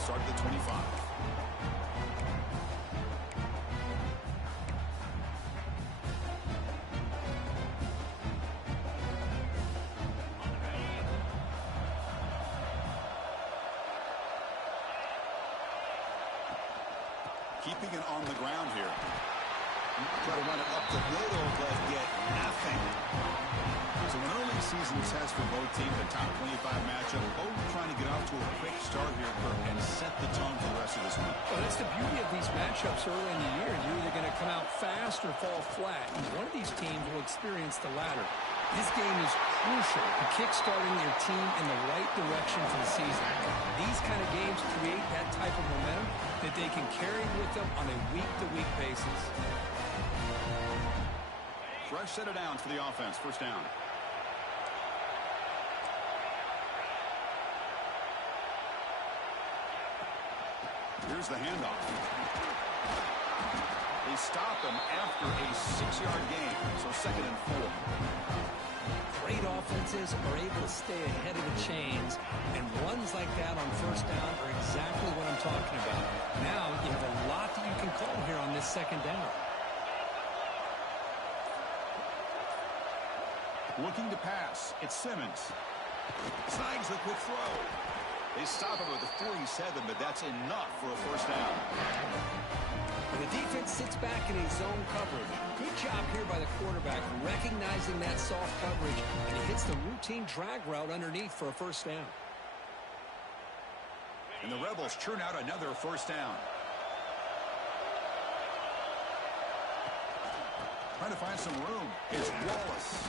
start at the 25. Keeping it on the ground here. Try to run it up the middle, but get nothing. So an early season test for both teams, a top 25 matchup. Both trying to get off to a quick start here, Kirk, and set the tone for the rest of this one. Well, that's the beauty of these matchups early in the year. You're either going to come out fast or fall flat. And one of these teams will experience the latter. This game is crucial to kick-starting your team in the right direction for the season. These kind of games create that type of momentum that they can carry with them on a week-to-week basis. Fresh set of downs for the offense. First down. Here's the handoff. They stop him after a 6-yard gain, so 2nd and 4. Great offenses are able to stay ahead of the chains, and runs like that on first down are exactly what I'm talking about. Now you have a lot that you can call here on this 2nd down. Looking to pass. It's Simmons. Snags the quick throw. They stop him at the 47, but that's enough for a first down. And the defense sits back in a zone coverage. Good job here by the quarterback, recognizing that soft coverage, and he hits the routine drag route underneath for a first down. And the Rebels churn out another first down. Trying to find some room. It's Wallace.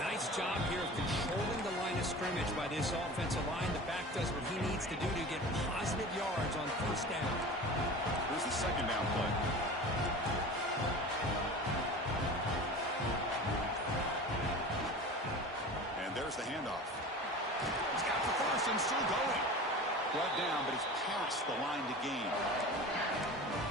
Nice job here of controlling the line of scrimmage by this offensive line. The back does what he needs to do to get positive yards on first down. Here's the 2nd down play. And there's the handoff. He's got the first and still going. Brought down, but he's past the line to gain.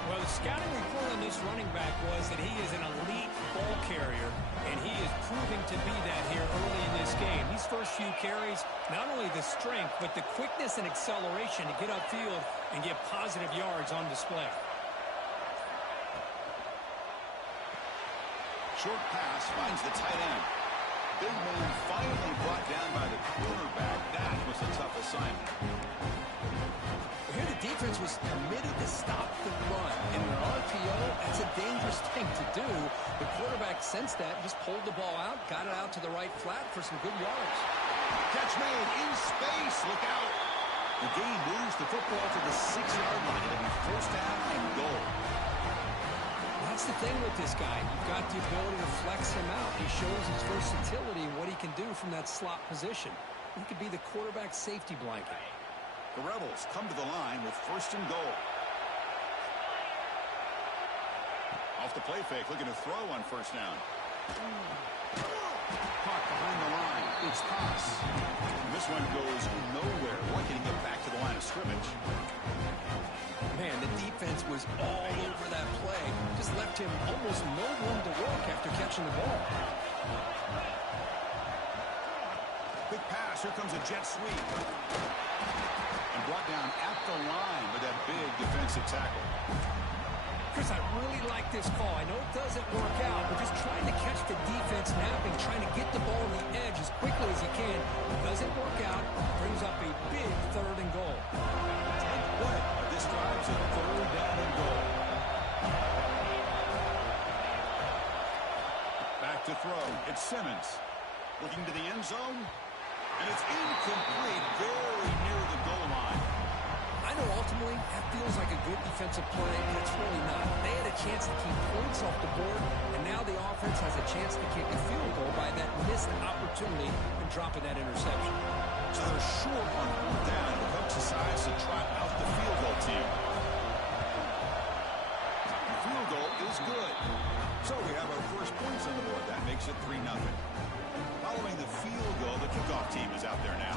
Well, the scouting report on this running back was that he is an elite ball carrier, and he is proving to be that here early in this game. These first few carries, not only the strength, but the quickness and acceleration to get upfield and get positive yards on display. Short pass finds the tight end. Big man finally brought down by the cornerback. That was a tough assignment. Here the defense was committed to stop the run. In an RPO, that's a dangerous thing to do. The quarterback sensed that, just pulled the ball out, got it out to the right flat for some good yards. Catch made in space. Look out. The game moves the football to the 6-yard line. It'll be first down and goal. That's the thing with this guy. You've got the ability to flex him out. He shows his versatility and what he can do from that slot position. He could be the quarterback's safety blanket. The Rebels come to the line with first and goal. Off the play fake, looking to throw on first down. Caught behind the line. It's toss. And this one goes nowhere. Why can't he get back to the line of scrimmage? Man, the defense was all over that play. Just left him almost no room to work after catching the ball. Big pass. Here comes a jet sweep. And brought down at the line with that big defensive tackle. Chris, I really like this call. I know it doesn't work out, but just trying to catch the defense napping, trying to get the ball on the edge as quickly as he can. It doesn't work out. Brings up a big 3rd and goal. Take what? This drives a 3rd down and goal. Back to throw. It's Simmons. Looking to the end zone. And it's incomplete, very near the goal line. I know ultimately that feels like a good defensive play, but it's really not. They had a chance to keep points off the board, and now the offense has a chance to kick a field goal by that missed opportunity and dropping that interception. So they're short on 4th down. The coach decides to trot out the field goal team. The field goal is good. So we have our first points on the board. That makes it 3-0. Following the field goal, the kickoff team is out there now.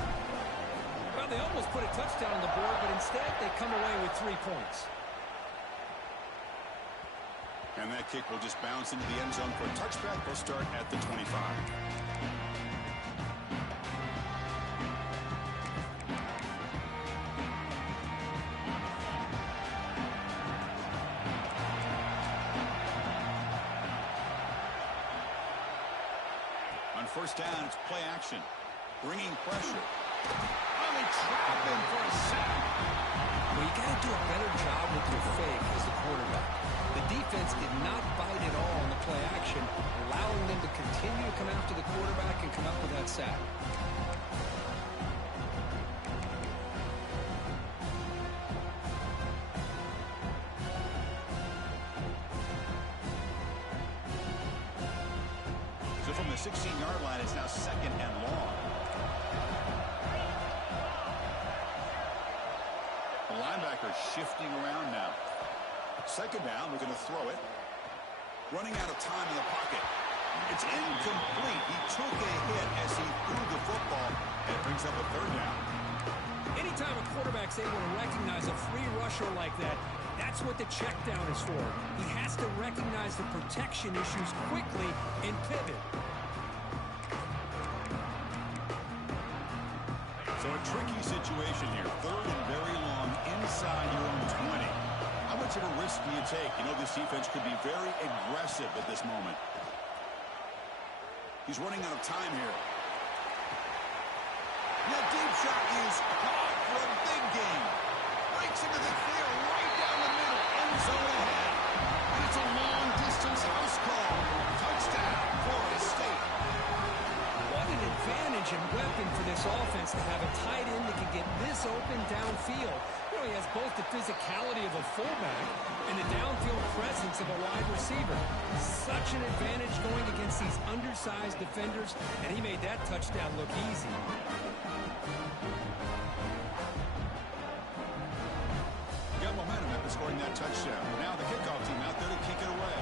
Well, they almost put a touchdown on the board, but instead they come away with 3 points. And that kick will just bounce into the end zone for a touchback. They'll start at the 25. first down, it's play action. Bringing pressure. Oh, they trap him for a sack. Well, you got to do a better job with your fake as the quarterback. The defense did not bite at all on the play action, allowing them to continue to come after the quarterback and come up with that sack. So from the 16-yard line, it's now second and long. The linebacker shifting around now. Second down, we're going to throw it. Running out of time in the pocket. It's incomplete. He took a hit as he threw the football, and it brings up a third down. Anytime a quarterback's able to recognize a free rusher like that, that's what the check down is for. He has to recognize the protection issues quickly and pivot. So a tricky situation here. Third and very long inside your own 20. How much of a risk do you take? You know this defense could be very aggressive at this moment. He's running out of time here. That deep shot is caught for a big gain. Breaks into the clear right down the middle. End zone ahead. And it's a long-distance house call. Touchdown, Florida State. What an advantage and weapon for this offense to have a tight end that can get this open downfield. You know, he has both the physicality of a fullback and the downfield presence of a wide receiver. Such an advantage going against these undersized defenders, and he made that touchdown look easy. Got momentum after scoring that touchdown. Now the kickoff team out there to kick it away.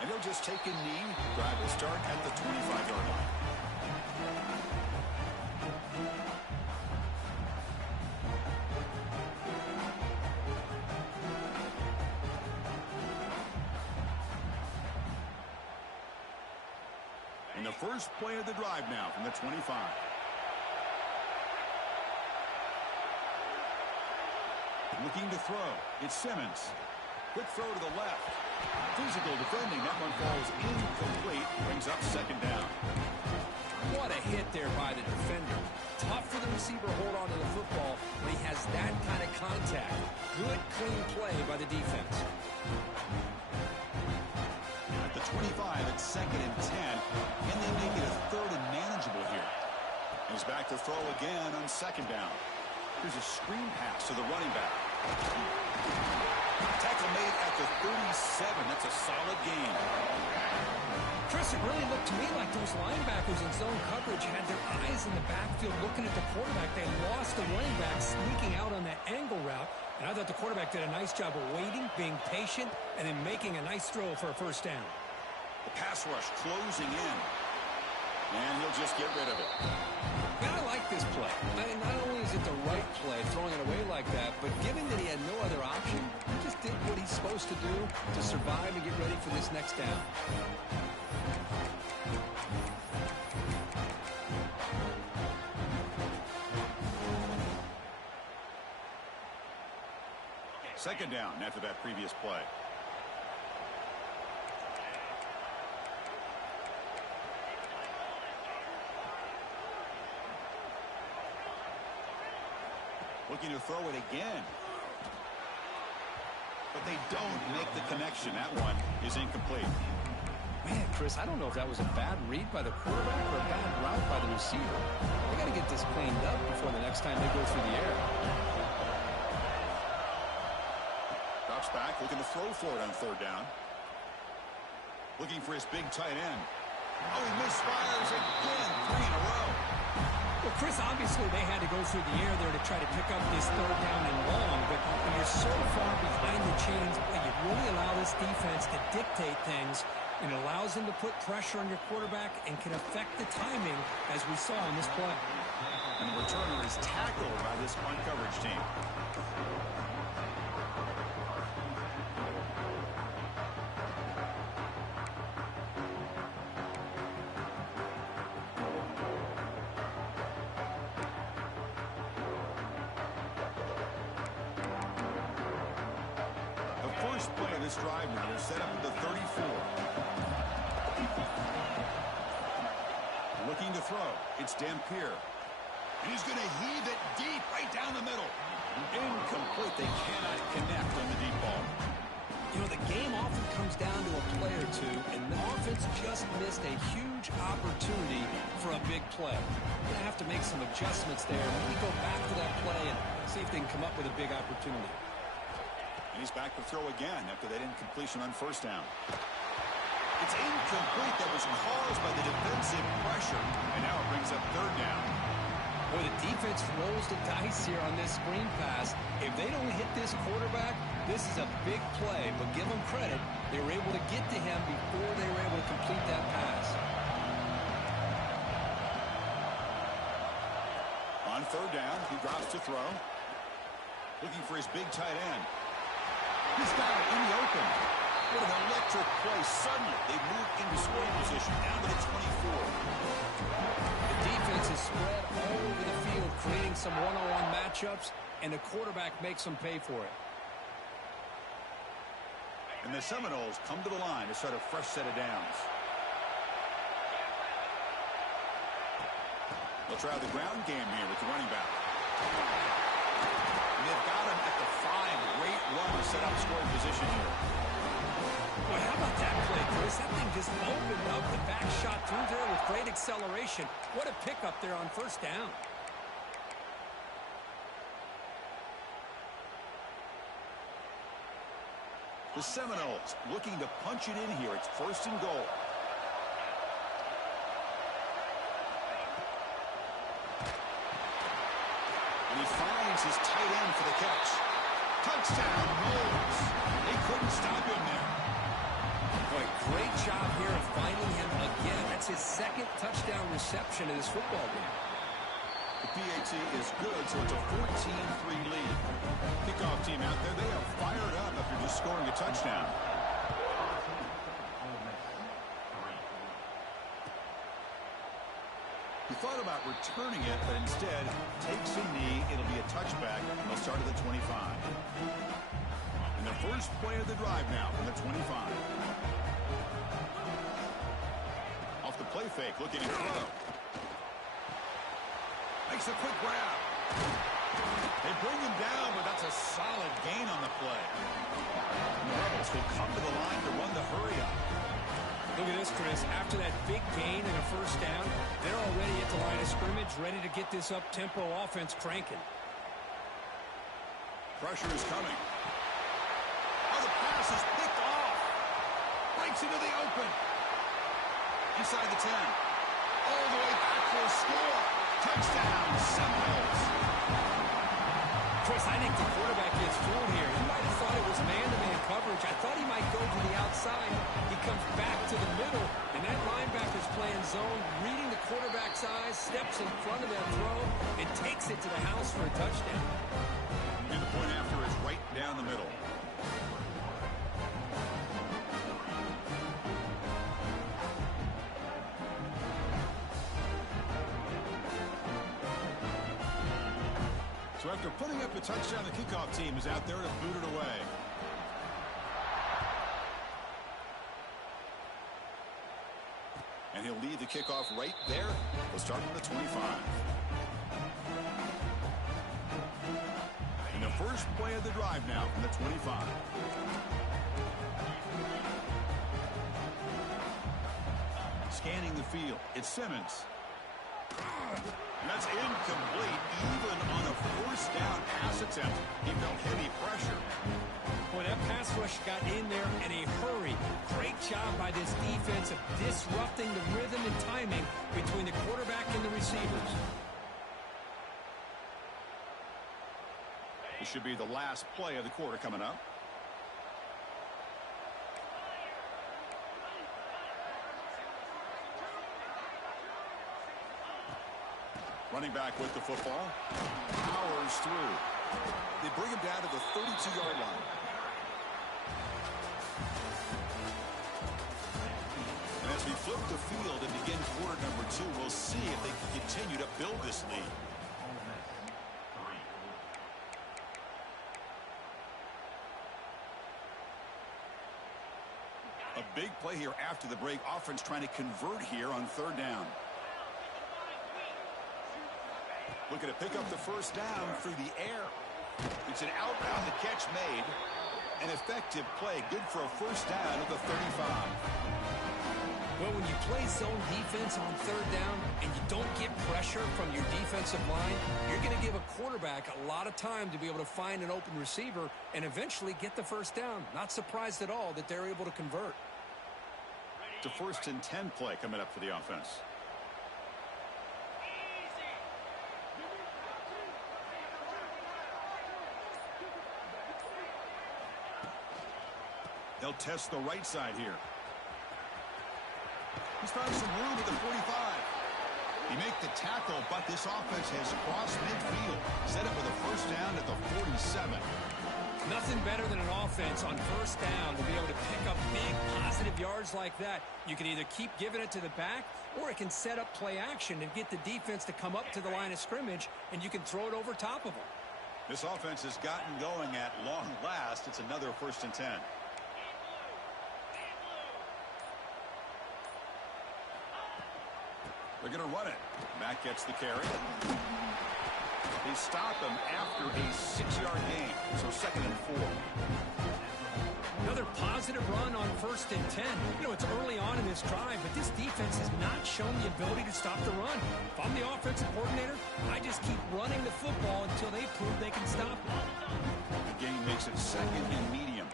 And he'll just take a knee. Drive will start at the 25-yard line. And the first play of the drive now from the 25. Looking to throw. It's Simmons. Quick throw to the left. Physical defending. That one falls incomplete. Brings up second down. What a hit there by the defender. Tough for the receiver to hold on to the football when he has that kind of contact. Good, clean play by the defense. At the 25, it's second and 10. Can they make it a third and manageable here? He's back to throw again on second down. Here's a screen pass to the running back. Tackle made at the 37. That's a solid gain. Chris, it really looked to me like those linebackers in zone coverage had their eyes in the backfield looking at the quarterback. They lost the running back sneaking out on that angle route. And I thought the quarterback did a nice job of waiting, being patient, and then making a nice throw for a first down. The pass rush closing in. And he'll just get rid of it. Man, I like this play. Not only is it the right play, throwing it away like that, but given that he had no other option, he just did what he's supposed to do to survive and get ready for this next down. Second down after that previous play. Looking to throw it again. But they don't make the connection. That one is incomplete. Man, Chris, I don't know if that was a bad read by the quarterback or a bad route by the receiver. They got to get this cleaned up before the next time they go through the air. Drops back, looking to throw for it on third down. Looking for his big tight end. Oh, he misfires again. 3 in a row. Well, Chris, obviously they had to go through the air there to try to pick up this third down and long, but when you're so far behind the chains, you really allow this defense to dictate things, and it allows them to put pressure on your quarterback and can affect the timing, as we saw in this play. And the returner is tackled by this punt coverage team. first play of this drive now. They're set up at the 34. Looking to throw. It's Dampier. And he's going to heave it deep right down the middle. Incomplete. They cannot connect on the deep ball. You know, the game often comes down to a play or two, and the offense just missed a huge opportunity for a big play. They're going to have to make some adjustments there. Maybe go back to that play and see if they can come up with a big opportunity. And he's back to throw again after that incompletion on first down. It's incomplete. That was caused by the defensive pressure, and now it brings up third down. Boy, the defense rolls the dice here on this screen pass. If they don't hit this quarterback, this is a big play. But give them credit. They were able to get to him before they were able to complete that pass. On third down, he drops to throw. Looking for his big tight end. He's got it in the open. What an electric play. Suddenly, they move into scoring position down to the 24. The defense is spread all over the field, creating some one-on-one matchups, and the quarterback makes them pay for it. And the Seminoles come to the line to start a fresh set of downs. They'll try the ground game here with the running back. And they've got him at the 5. Great run to set up scoring position here. Boy, how about that play, Chris? That thing just opened up. The back shot through there with great acceleration. What a pickup there on first down. The Seminoles looking to punch it in here. It's first and goal. And he finds his tight end for the catch. Touchdown, Knowles. They couldn't stop him there. Boy, great job here of finding him again. That's his second touchdown reception in this football game. The PAT is good, so it's a 14-3 lead. Kickoff team out there, they are fired up after just scoring a touchdown. He thought about returning it, but instead takes a knee. It'll be a touchback, and they'll start at the 25. And the first play of the drive now from the 25. Off the play fake, looking to throw. Makes a quick grab. They bring him down, but that's a solid gain on the play. And the Rebels will come to the line to run the hurry up. Look at this, Chris. After that big gain and a first down, they're already at the line of scrimmage, ready to get this up-tempo offense cranking. Pressure is coming. Oh, the pass is picked off. Breaks into the open. Inside the 10. All the way back for a score. Touchdown, Seminoles. Chris, I think the quarterback gets fooled here. He might have thought it was man-to-man coverage. I thought he might go to the outside. He comes back to the middle, and that linebacker's playing zone, reading the quarterback's eyes, steps in front of that throw, and takes it to the house for a touchdown. And the point after is right down the middle. So after putting up a touchdown, the kickoff team is out there to boot it away. And he'll lead the kickoff right there. We'll start from the 25. And the first play of the drive now from the 25. Scanning the field, it's Simmons. And that's incomplete. Even on a first down pass attempt, he felt heavy pressure. Boy, that pass rush got in there in a hurry. Great job by this defense of disrupting the rhythm and timing between the quarterback and the receivers. This should be the last play of the quarter coming up. Running back with the football. Powers through. They bring him down to the 32-yard line. And as we flip the field and begin quarter number 2, we'll see if they can continue to build this lead. A big play here after the break. Offense trying to convert here on third down. Looking to pick up the first down through the air. It's an out route, the catch made. An effective play, good for a first down at the 35. Well, when you play zone defense on third down and you don't get pressure from your defensive line, you're going to give a quarterback a lot of time to be able to find an open receiver and eventually get the first down. Not surprised at all that they're able to convert. It's a 1st and 10 play coming up for the offense. They'll test the right side here. He's found some room at the 45. He made the tackle, but this offense has crossed midfield. Set up with a first down at the 47. Nothing better than an offense on first down to be able to pick up big positive yards like that. You can either keep giving it to the back, or it can set up play action and get the defense to come up to the line of scrimmage, and you can throw it over top of them. This offense has gotten going at long last. It's another 1st and 10. They're going to run it. Matt gets the carry. They stop him after a 6-yard gain. So 2nd and 4. Another positive run on 1st and 10. You know, it's early on in this drive, but this defense has not shown the ability to stop the run. If I'm the offensive coordinator, I just keep running the football until they prove they can stop it. The gain makes it 2nd and medium.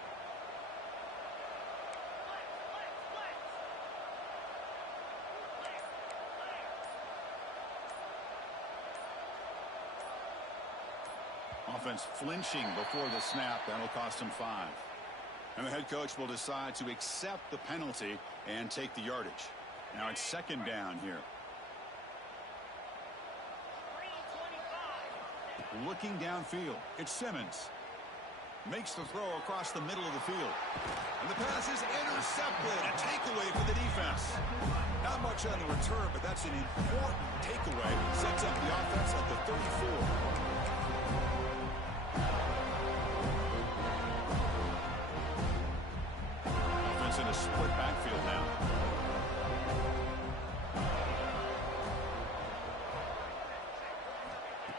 Offense flinching before the snap. That'll cost him 5. And the head coach will decide to accept the penalty and take the yardage. Now it's 2nd down here. Looking downfield. It's Simmons. Makes the throw across the middle of the field. And the pass is intercepted. A takeaway for the defense. Not much on the return, but that's an important takeaway. Sets up the offense at the 34. In a split backfield now.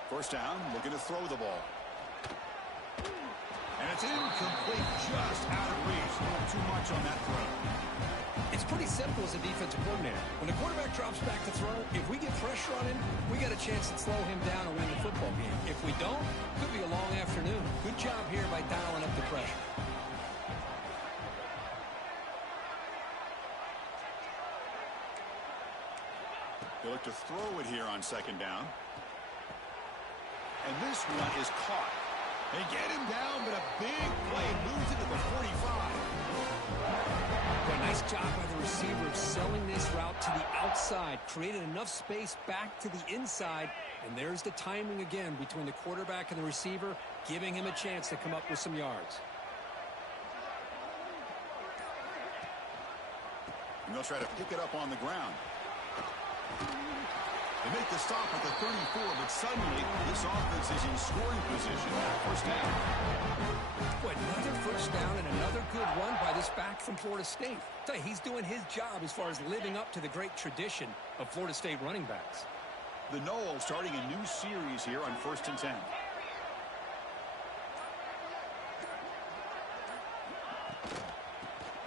First down, looking to throw the ball. And it's incomplete, just out of reach. A little too much on that throw. It's pretty simple as a defensive coordinator. When the quarterback drops back to throw, if we get pressure on him, we got a chance to slow him down and win the football game. If we don't, could be a long afternoon. Good job here by dialing up the pressure. They look to throw it here on 2nd down. And this one is caught. They get him down, but a big play moves into the 45. Well, nice job by the receiver of selling this route to the outside. Created enough space back to the inside. And there's the timing again between the quarterback and the receiver, giving him a chance to come up with some yards. And they'll try to pick it up on the ground. They make the stop at the 34, but suddenly this offense is in scoring position. First down. Boy, another first down and another good run by this back from Florida State. I tell you, he's doing his job as far as living up to the great tradition of Florida State running backs. The Noles starting a new series here on 1st and 10.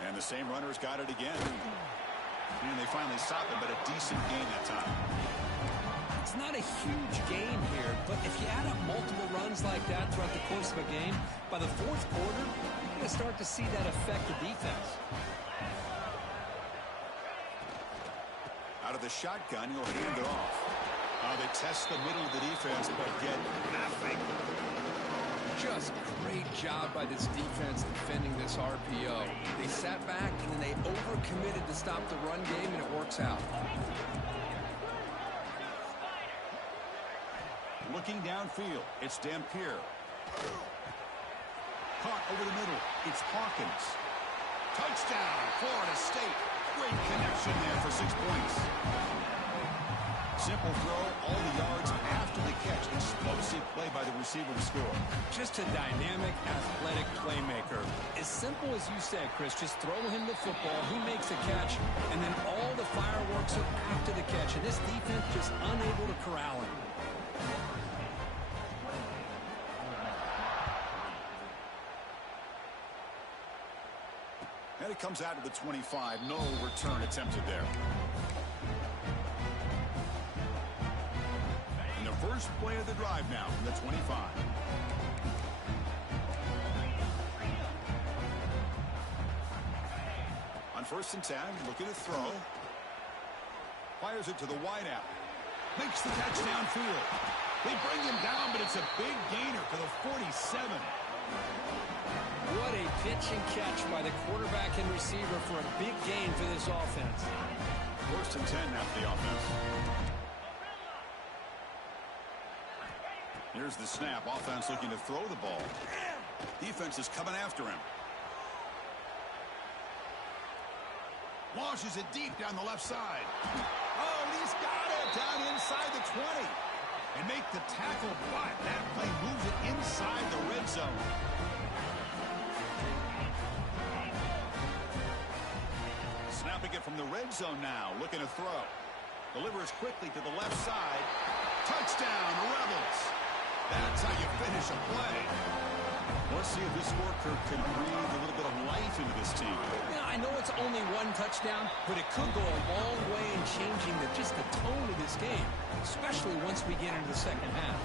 And the same runners got it again. And they finally stopped him, but a decent gain that time. It's not a huge game here, but if you add up multiple runs like that throughout the course of a game, by the 4th quarter, you're going to start to see that affect the defense. Out of the shotgun, he'll hand it off. They test the middle of the defense, but get nothing. Just great job by this defense defending this RPO. They sat back, and then they overcommitted to stop the run game, and it works out. Looking downfield, it's Dampier. Caught over the middle, it's Hawkins. Touchdown, Florida State. Great connection there for 6 points. Simple throw, all the yards after the catch. Explosive Easy play by the receiver to score. Just a dynamic, athletic playmaker. As simple as you said, Chris, just throw him the football, he makes a catch, and then all the fireworks are after the catch. And this defense just unable to corral him. And it comes out to the 25. No return attempted there. And the first play of the drive now from the 25. On 1st and 10, looking to throw. Fires it to the wideout. Makes the catch downfield. They bring him down, but it's a big gainer for the 47. What a pitch and catch by the quarterback and receiver for a big gain for this offense. 1st and 10 now for the offense. Here's the snap. Offense looking to throw the ball. Defense is coming after him. Launches it deep down the left side. Oh, and he's got it down inside the 20. And make the tackle, but that play moves it inside the red zone. Snapping it from the red zone now, looking to throw. Delivers quickly to the left side. Touchdown, Rebels. That's how you finish a play. Let's see if this scorecard can breathe a little bit of life into this team. Yeah, I know it's only one touchdown, but it could go a long way in changing just the tone of this game, especially once we get into the second half.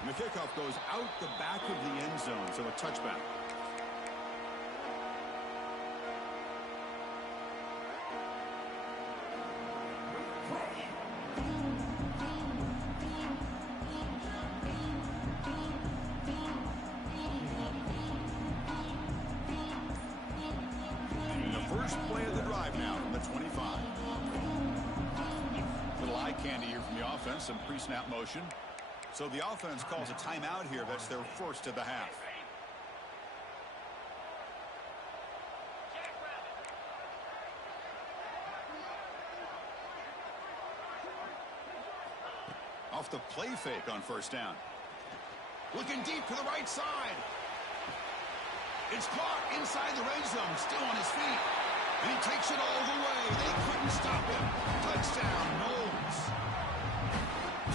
And the kickoff goes out the back of the end zone, so a touchback. And the first play of the drive now from the 25. Little eye candy here from the offense, some pre-snap motion. So the offense calls a timeout here. That's their first of the half. Off the play fake on 1st down. Looking deep to the right side. It's caught inside the red zone, still on his feet. And he takes it all the way. They couldn't stop him. Touchdown, Knowles.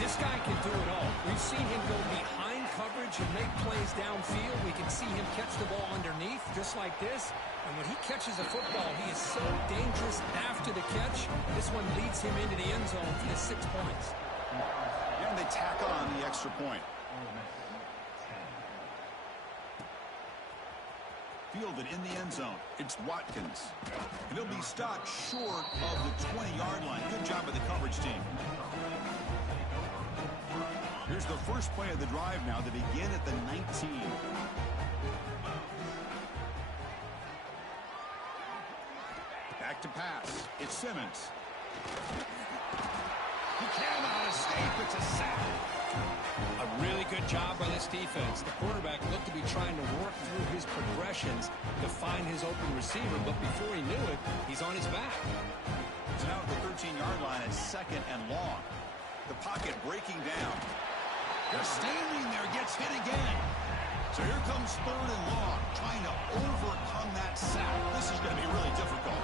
This guy can do it all. We've seen him go behind coverage and make plays downfield. We can see him catch the ball underneath, just like this. And when he catches a football, he is so dangerous after the catch. This one leads him into the end zone for the 6 points. And they tack on the extra point. Fielded in the end zone. It's Watkins. And he'll be stopped short of the 20-yard line. Good job by the coverage team. Here's the first play of the drive now to begin at the 19. Back to pass. It's Simmons. He cannot escape. It's a sack. A really good job by this defense. The quarterback looked to be trying to work through his progressions to find his open receiver, but before he knew it, he's on his back. It's now at the 13-yard line at 2nd and long. The pocket breaking down. They're standing there, gets hit again. So here comes 3rd and long, trying to overcome that sack. This is going to be really difficult.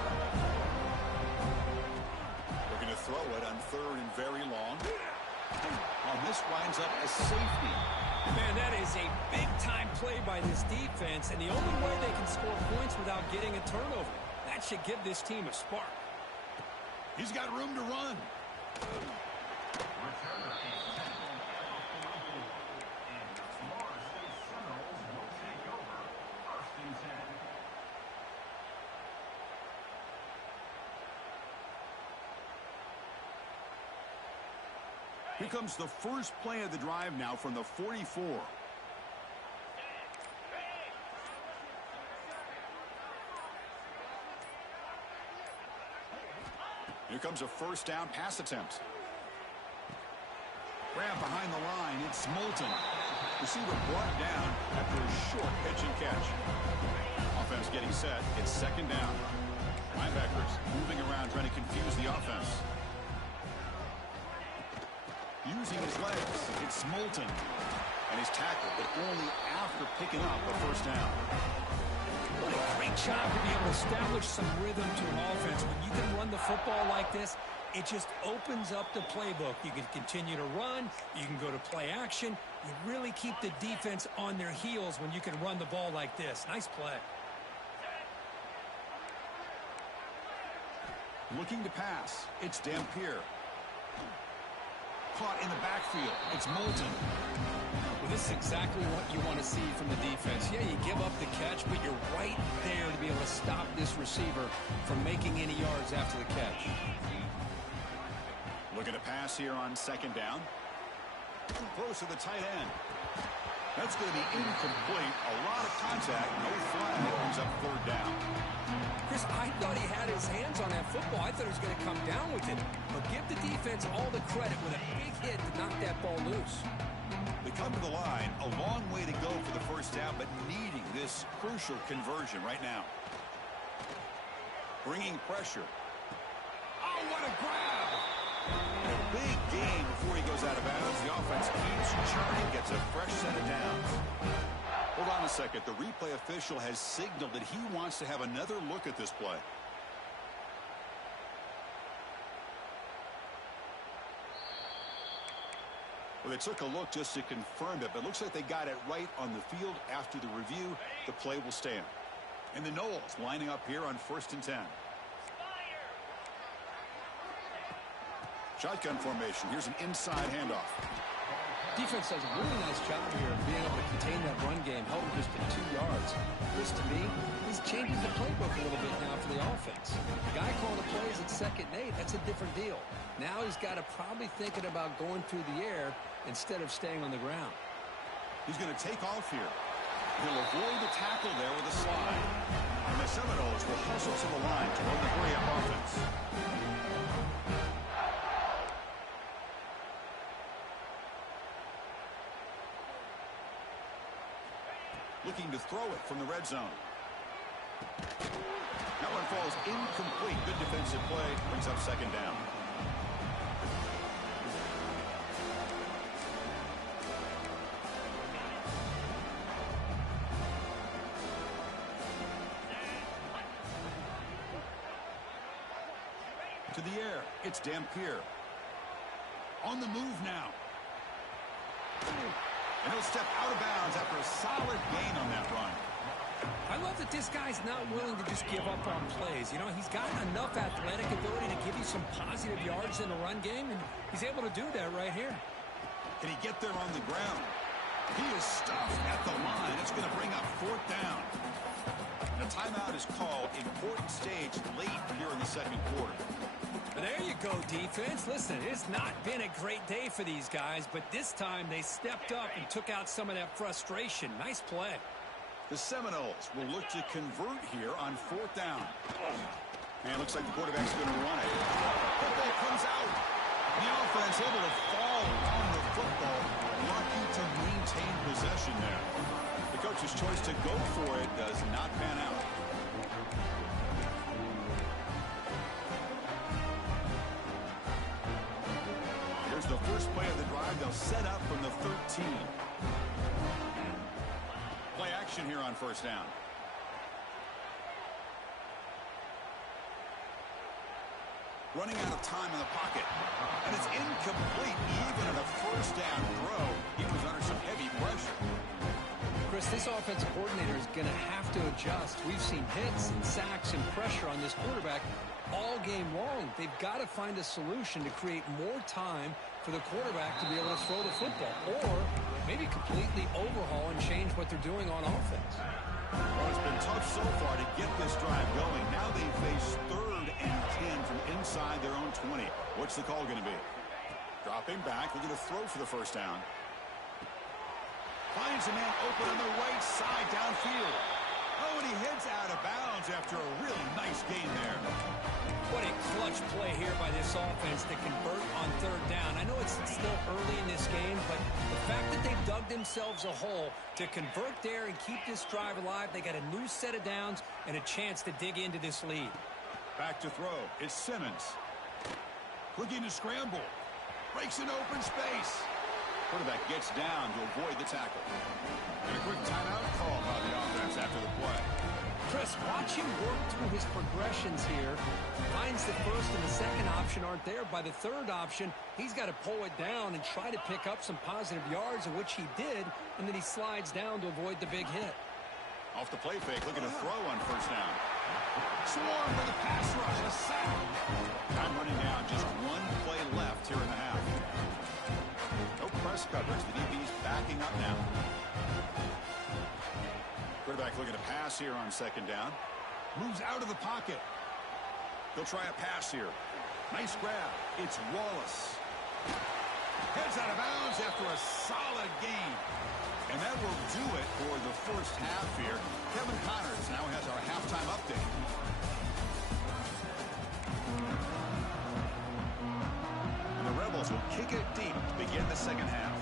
They're going to throw it on 3rd and very long. And this winds up a safety. Man, that is a big-time play by this defense, and the only way they can score points without getting a turnover. That should give this team a spark. He's got room to run. Here comes the first play of the drive now from the 44. Here comes a 1st down pass attempt. Grab behind the line. It's Moulton. Receiver brought down after a short pitch and catch. Offense getting set. It's 2nd down. Linebackers moving around trying to confuse the using his legs. It's Moulton. And he's tackled, but only after picking up a first down. What a great job to be able to establish some rhythm to an offense. When you can run the football like this, it just opens up the playbook. You can continue to run. You can go to play action. You really keep the defense on their heels when you can run the ball like this. Nice play. Looking to pass. It's Dampier. Caught in the backfield. It's Moulton. Well, this is exactly what you want to see from the defense. Yeah, you give up the catch, but you're right there to be able to stop this receiver from making any yards after the catch. Looking to pass here on second down. Close to the tight end. That's going to be incomplete. A lot of contact. No flag. Brings up third down. Chris, I thought he had his hands on that football. I thought he was going to come down with it. But give the defense all the credit with a big hit to knock that ball loose. They come to the line. A long way to go for the first down, but needing this crucial conversion right now. Bringing pressure. Oh, what a grab! And a big gain before he goes out of bounds. The offense keeps churning, gets a fresh set of downs. Hold on a second. The replay official has signaled that he wants to have another look at this play. Well, they took a look just to confirm it, but it looks like they got it right on the field. After the review, the play will stand. And the Noles lining up here on 1st and 10. Shotgun formation. Here's an inside handoff. Defense does a really nice job here of being able to contain that run game, held him just to 2 yards. Chris, to me, he's changing the playbook a little bit now for the offense. The guy calling the plays at 2nd and 8, that's a different deal. Now he's got to probably thinking about going through the air instead of staying on the ground. He's going to take off here. He'll avoid the tackle there with a slide. And the Seminoles will hustle to the line to run the hurry-up offense. Looking to throw it from the red zone. That one falls incomplete. Good defensive play. Brings up 2nd down. To the air. It's Dampier. On the move now. And he'll step out of bounds after a solid gain on that run. I love that this guy's not willing to just give up on plays. You know, he's got enough athletic ability to give you some positive yards in the run game, and he's able to do that right here. Can he get there on the ground? He is stuffed at the line. It's going to bring up 4th down. And a timeout is called. Important stage late here in the 2nd quarter. There you go, defense. Listen, it's not been a great day for these guys, but this time they stepped up and took out some of that frustration. Nice play. The Seminoles will look to convert here on 4th down. And looks like the quarterback's going to run it. Football comes out. The offense able to fall on the football. Lucky to maintain possession there. The coach's choice to go for it does not pan out. The first play of the drive, they'll set up from the 13. Play action here on 1st down. Running out of time in the pocket. And it's incomplete. Even at a 1st down throw, he was under some heavy pressure. Chris, this offensive coordinator is going to have to adjust. We've seen hits and sacks and pressure on this quarterback all game long. They've got to find a solution to create more time for the quarterback to be able to throw the football, or maybe completely overhaul and change what they're doing on offense. Well, it's been tough so far to get this drive going. Now they face 3rd and 10 from inside their own 20. What's the call going to be? Dropping back, looking to throw for the 1st down. Finds a man open on the right side downfield. Oh, and he heads out of bounds after a really nice gain there. What a clutch play here by this offense to convert on 3rd down. I know it's still early in this game, but the fact that they've dug themselves a hole to convert there and keep this drive alive, they got a new set of downs and a chance to dig into this lead. Back to throw. It's Simmons. Looking to scramble. Breaks an open space. Quarterback gets down to avoid the tackle. And a quick timeout call by the offense after the play. Chris, watch him work through his progressions here. Finds the first and the second option aren't there. By the third option, he's got to pull it down and try to pick up some positive yards, of which he did, and then he slides down to avoid the big hit. Off the play fake, looking to throw on first down. Swarm with a pass rush, a sack. Time running down, just one play left here in the half. No press coverage, the DB's backing up now. Quarterback looking to pass here on second down. Moves out of the pocket. They'll try a pass here. Nice grab. It's Wallace. Heads out of bounds after a solid gain. And that will do it for the first half here. Kevin Connors now has our halftime update. And the Rebels will kick it deep to begin the second half.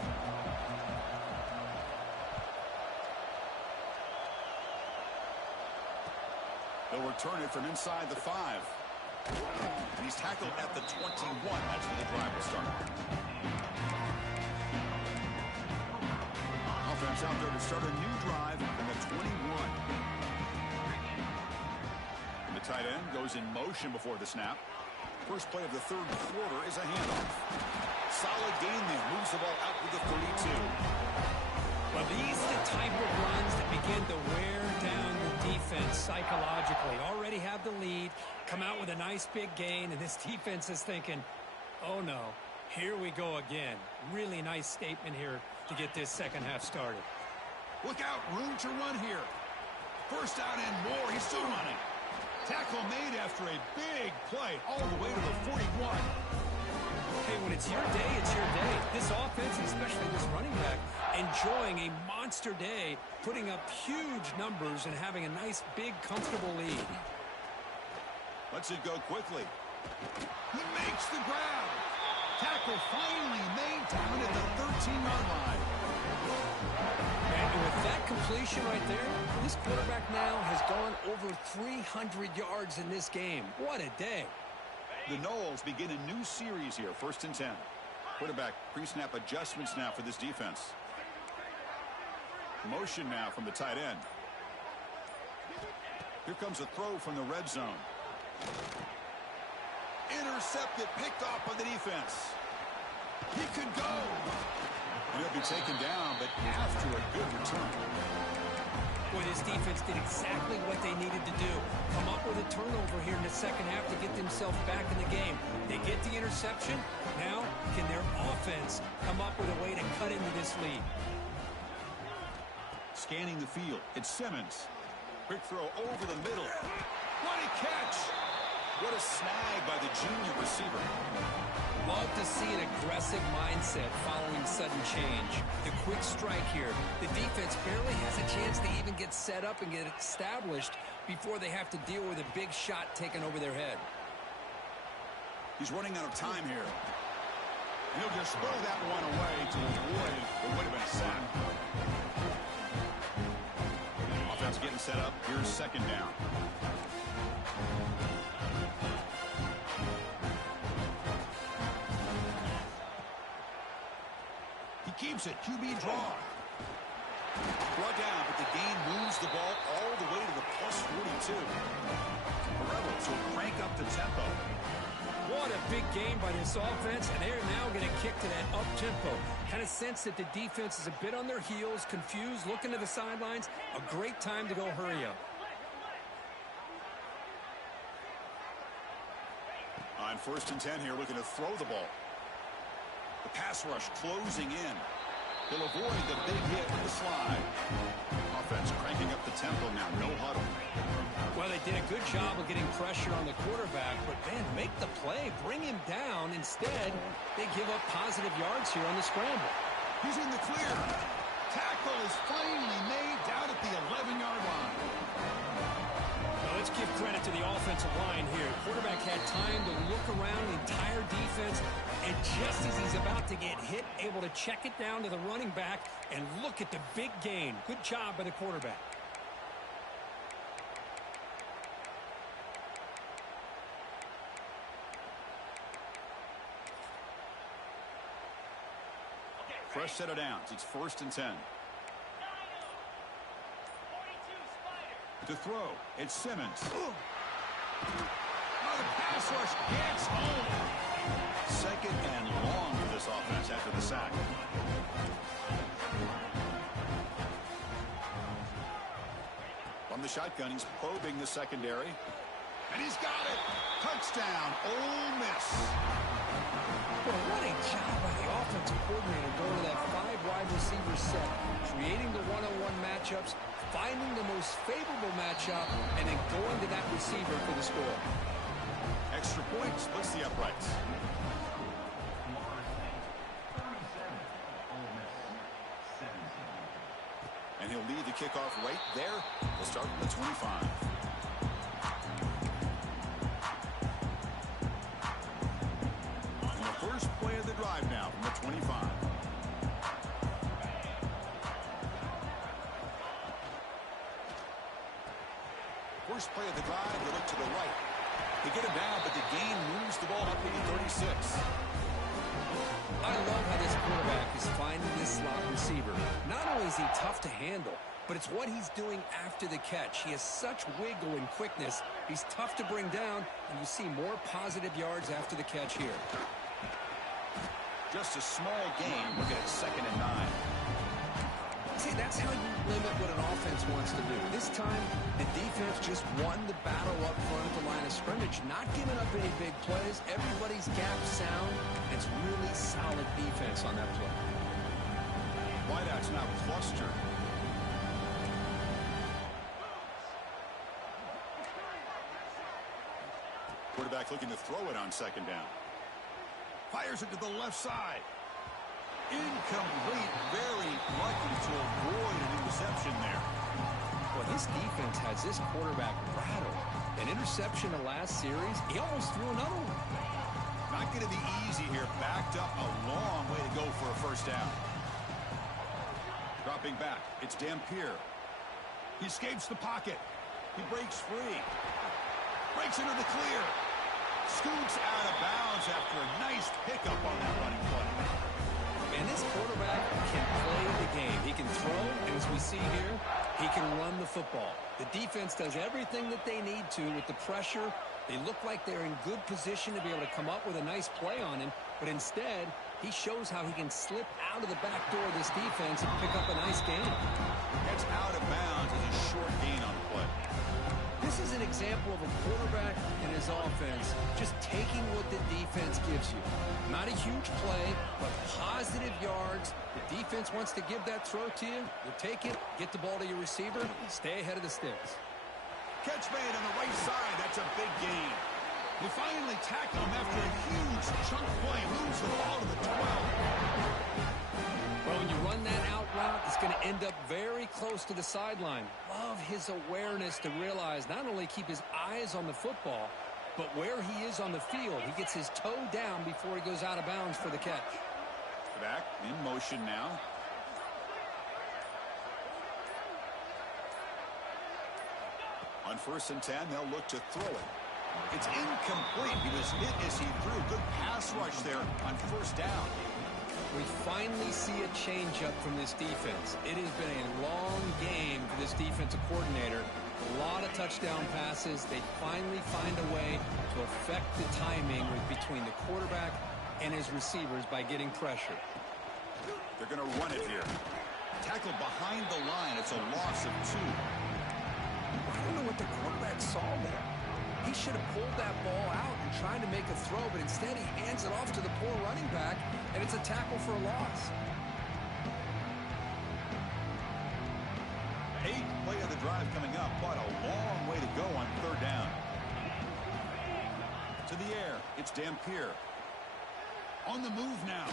They'll return it from inside the 5. And he's tackled at the 21. That's where the drive will start. Offense out there to start a new drive from the 21. And the tight end goes in motion before the snap. First play of the third quarter is a handoff. Solid gain there. Moves the ball out to the 32. Well, these are the type of runs that begin to wear down the defense psychologically. Already have the lead, come out with a nice big gain, and this defense is thinking, oh no, here we go again. Really nice statement here to get this second half started. Look out, room to run here. First down and more, he's still running. Tackle made after a big play all the way to the 41. Hey, when it's your day, it's your day. This offense, and especially this running back, enjoying a monster day, putting up huge numbers and having a nice, big, comfortable lead. Lets it go quickly. He makes the grab. Tackle finally made down at the 13-yard line. And with that completion right there, this quarterback now has gone over 300 yards in this game. What a day. The Noles begin a new series here, 1st and 10. Quarterback pre-snap adjustments now for this defense. Motion now from the tight end. Here comes a throw from the red zone. Intercepted, picked off by the defense. He could go. And he'll be taken down, but after a good return. Boy, this defense did exactly what they needed to do. Come up with a turnover here in the second half to get themselves back in the game. They get the interception. Now, can their offense come up with a way to cut into this lead? Scanning the field, it's Simmons. Quick throw over the middle. What a catch! What a snag by the junior receiver. Love to see an aggressive mindset following sudden change. The quick strike here. The defense barely has a chance to even get set up and get established before they have to deal with a big shot taken over their head. He's running out of time here. And he'll just throw that one away to avoid what would have been a sack. Offense getting set up. Here's second down. Keeps it, QB draw. Brought down, but the gain moves the ball all the way to the plus 42. The Rebels will crank up the tempo. What a big game by this offense, and they're now going to kick to that up-tempo. Kind of sense that the defense is a bit on their heels, confused, looking to the sidelines. A great time to go hurry up. On 1st and 10 here, looking to throw the ball. The pass rush closing in. He'll avoid the big hit with the slide. Offense cranking up the tempo now. No huddle. Well, they did a good job of getting pressure on the quarterback, but, man, make the play. Bring him down. Instead, they give up positive yards here on the scramble. He's in the clear. Tackle is finally made down at the 11-yard line. Let's give credit to the offensive line here. Quarterback had time to look around the entire defense, and just as he's about to get hit, able to check it down to the running back, and look at the big gain. Good job by the quarterback. Fresh set of downs. It's 1st and 10. To throw, it's Simmons. Oh, the pass rush gets home. 2nd and long for this offense after the sack. From the shotgun, he's probing the secondary. And he's got it. Touchdown, Ole Miss. Well, what a job by the offensive coordinator going to that 5-wide receiver set, creating the one-on-one matchups, finding the most favorable matchup, and then going to that receiver for the score. Extra point splits the uprights. And he'll lead the kickoff right there. We'll start from the 25. And the first play of the drive now from the 25. First play of the drive, they look to the right. They get him down, but the gain moves the ball up to the 36. I love how this quarterback is finding this slot receiver. Not only is he tough to handle, but it's what he's doing after the catch. He has such wiggle and quickness. He's tough to bring down, and you see more positive yards after the catch here. Just a small gain. Look at it, 2nd and 9. See, that's how you limit what an offense wants to do. This time, the defense just won the battle up front at the line of scrimmage, not giving up any big plays. Everybody's gap sound. It's really solid defense on that play. Wideout's now clustered. Quarterback looking to throw it on 2nd down. Fires it to the left side. Incomplete. Very lucky to avoid an interception there. Well, this defense has this quarterback rattled. An interception the last series, he almost threw another one. Not going to be easy here. Backed up a long way to go for a 1st down. Dropping back, it's Dampier. He escapes the pocket. He breaks free. Breaks into the clear. Scoots out of bounds after a nice pickup on that running play. And this quarterback can play the game. He can throw, and as we see here, he can run the football. The defense does everything that they need to with the pressure. They look like they're in good position to be able to come up with a nice play on him, but instead, he shows how he can slip out of the back door of this defense and pick up a nice gain. Gets out of bounds as a short gain on the play. This is an example of a quarterback and his offense just taking what the defense gives you. Not a huge play, but positive yards. The defense wants to give that throw to you. You take it, get the ball to your receiver, stay ahead of the sticks. Catch made on the right side. That's a big gain. They finally tackle him after a huge chunk play. Moves the ball to the 12. Well, when you run that out route, it's going to end up very close to the sideline. Love his awareness to realize not only keep his eyes on the football, but where he is on the field. He gets his toe down before he goes out of bounds for the catch. Back in motion now. On 1st and 10, they'll look to throw it. It's incomplete. He was hit as he threw. Good pass rush there on 1st down. We finally see a changeup from this defense. It has been a long game for this defensive coordinator. A lot of touchdown passes. They finally find a way to affect the timing between the quarterback and his receivers by getting pressure. They're going to run it here. Tackled behind the line. It's a loss of 2. I don't know what the quarterback saw there. He should have pulled that ball out and tried to make a throw, but instead he hands it off to the poor running back, and it's a tackle for a loss. 8th play of the drive coming up, but a long way to go on 3rd down. To the air, it's Dampier. On the move now.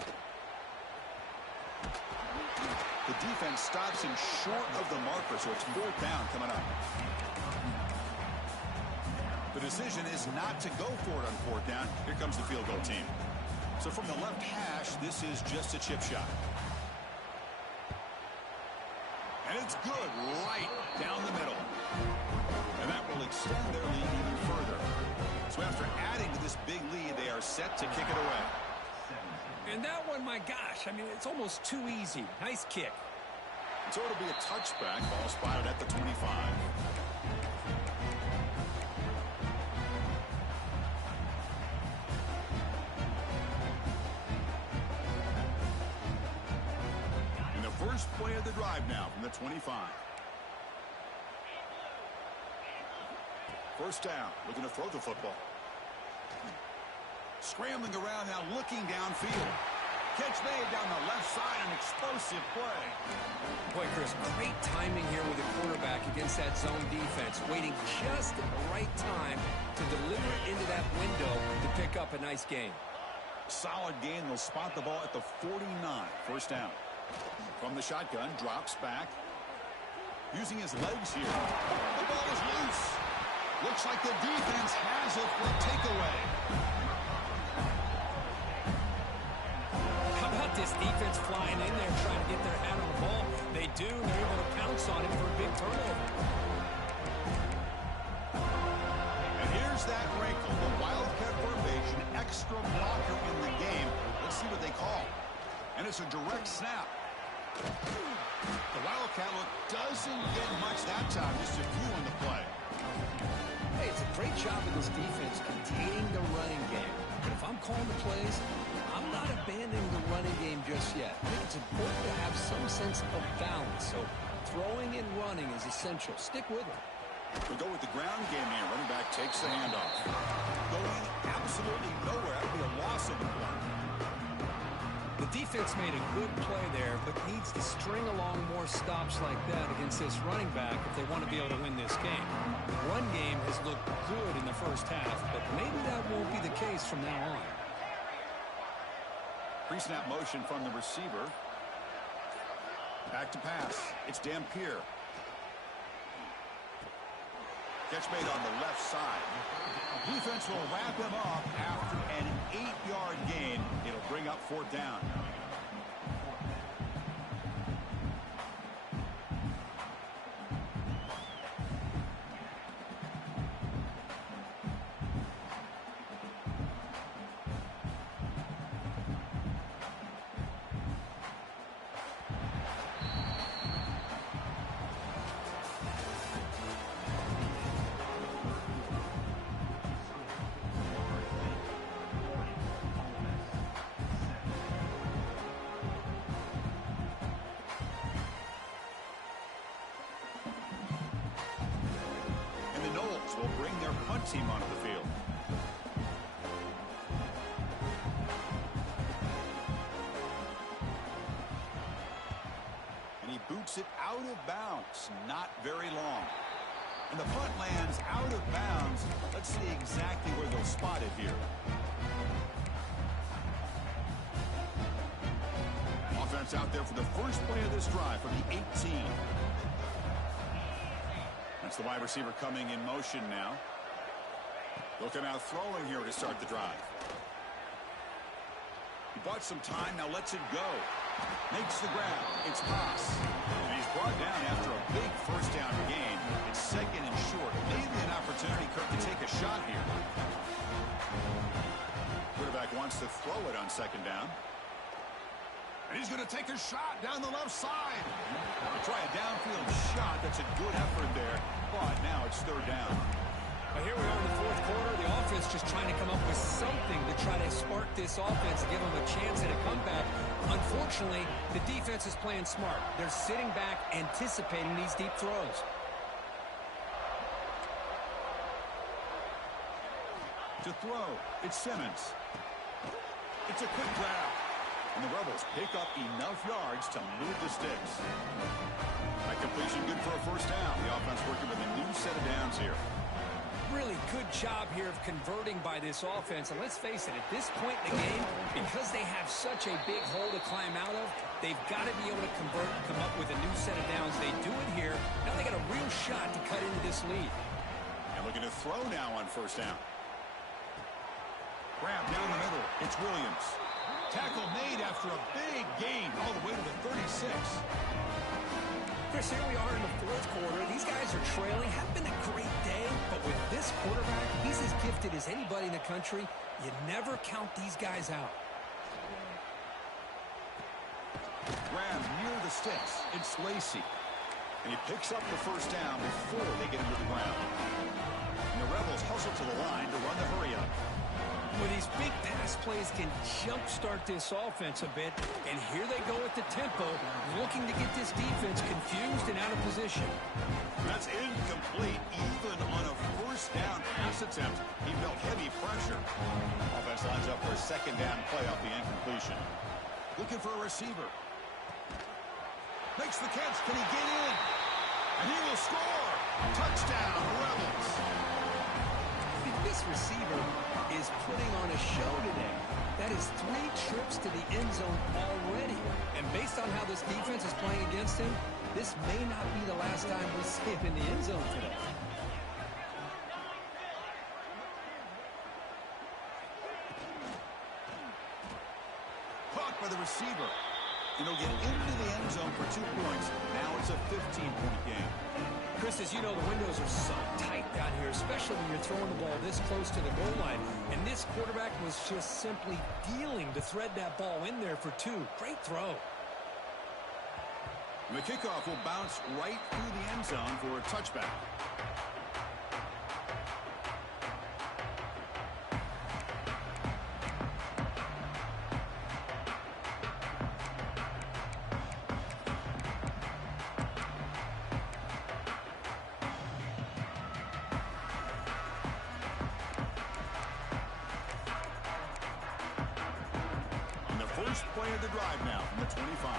The defense stops him short of the marker, so it's 4th down coming up. The decision is not to go for it on 4th down. Here comes the field goal team. So from the left hash, this is just a chip shot. And it's good right down the middle. And that will extend their lead even further. So after adding to this big lead, they are set to kick it away. And that one, my gosh, I mean, it's almost too easy. Nice kick. So it'll be a touchback. Ball spotted at the 25. And the first play of the drive now from the 25. First down, looking to throw the football. Scrambling around now, looking downfield. Catch made down the left side, an explosive play. Boy, Chris, great timing here with the quarterback against that zone defense, waiting just at the right time to deliver it into that window to pick up a nice gain. Solid gain. They'll spot the ball at the 49. First down. From the shotgun, drops back. Using his legs here. The ball is loose. Looks like the defense has it for a takeaway. How about this defense flying in there trying to get their hand on the ball? They do, and they're able to pounce on it for a big turnover. And here's that wrinkle. The Wildcat formation, extra blocker in the game. Let's see what they call. And it's a direct snap. The Wildcat look doesn't get much that time, just a few on the play. Hey, it's a great job of this defense containing the running game. But if I'm calling the plays, I'm not abandoning the running game just yet. I think it's important to have some sense of balance. So throwing and running is essential. Stick with it. We'll go with the ground game here. Running back takes the handoff. Going absolutely nowhere. That would be a loss of the play. The defense made a good play there, but needs to string along more stops like that against this running back if they want to be able to win this game. The run game has looked good in the first half, but maybe that won't be the case from now on. Pre-snap motion from the receiver. Back to pass. It's Dampier. Catch made on the left side. Defense will wrap him up after an 8-yard gain. It'll bring up fourth down. Will bring their punt team onto the field. And he boots it out of bounds. Not very long. And the punt lands out of bounds. Let's see exactly where they'll spot it here. Offense out there for the first play of this drive from the 18. That's the wide receiver coming in motion now. Looking out throwing here to start the drive. He bought some time, now lets it go. Makes the grab. It's pass. And he's brought down after a big first down gain. It's second and short. Maybe an opportunity, Kirk, to take a shot here. Quarterback wants to throw it on second down. And he's going to take a shot down the left side. Try a downfield shot. That's a good effort there. But now it's third down. But here we are in the fourth quarter. The offense just trying to come up with something to try to spark this offense and give them a chance at a comeback. Unfortunately, the defense is playing smart. They're sitting back, anticipating these deep throws. To throw, it's Simmons. It's a quick grab. And the Rebels pick up enough yards to move the sticks. That completion good for a first down. The offense working with a new set of downs here. Really good job here of converting by this offense. And let's face it, at this point in the game, because they have such a big hole to climb out of, they've got to be able to convert and come up with a new set of downs. They do it here. Now they got a real shot to cut into this lead. And looking to throw now on first down. Grab down the middle. It's Williams. Tackle made after a big gain all the way to the 36. Chris, here we are in the fourth quarter. These guys are trailing. Haven't been a great day, but with this quarterback, he's as gifted as anybody in the country. You never count these guys out. sticks. It's Lacey. And he picks up the first down before they get into the ground. And the Rebels hustle to the line to run the hurry up. Well, these big pass plays can jumpstart this offense a bit. And here they go at the tempo, looking to get this defense confused and out of position. That's incomplete. Even on a first down pass attempt, he felt heavy pressure. Offense lines up for a second down play off the incompletion. Looking for a receiver. Makes the catch. Can he get in? And he will score. Touchdown, Rebels. This receiver is putting on a show today. That is 3 trips to the end zone already. And based on how this defense is playing against him, this may not be the last time we see him in the end zone today. Caught by the receiver. And he'll get into the end zone for 2 points. Now it's a 15-point game. Chris, as you know, the windows are so tight down here, especially when you're throwing the ball this close to the goal line. And this quarterback was just simply dealing to thread that ball in there for 2. Great throw. The kickoff will bounce right through the end zone for a touchback. First play of the drive now from the 25.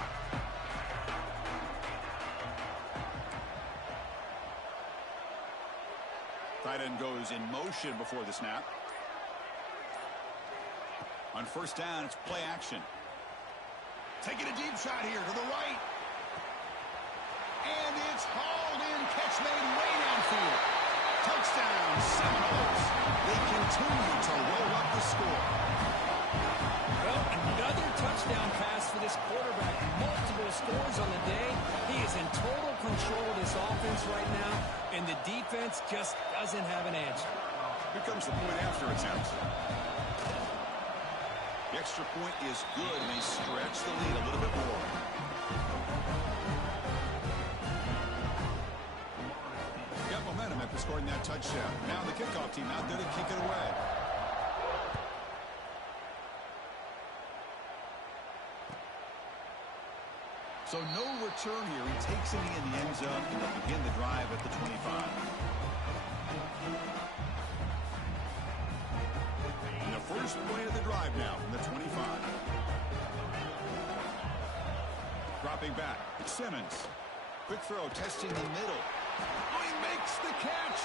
Tight end goes in motion before the snap. On first down, it's play action. Taking a deep shot here to the right. And it's hauled in. Catch made way downfield. Touchdown, Seminoles. They continue to roll up the score. Well, another touchdown pass for this quarterback. Multiple scores on the day. He is in total control of this offense right now, and the defense just doesn't have an answer. Here comes the point after attempt. The extra point is good, and they stretch the lead a little bit more. Got momentum after scoring that touchdown. Now the kickoff team out there to kick it away. So no return here. He takes it in the end zone, and they'll begin the drive at the 25. And the first play of the drive now from the 25. Dropping back. It's Simmons. Quick throw, testing the middle. Oh, he makes the catch.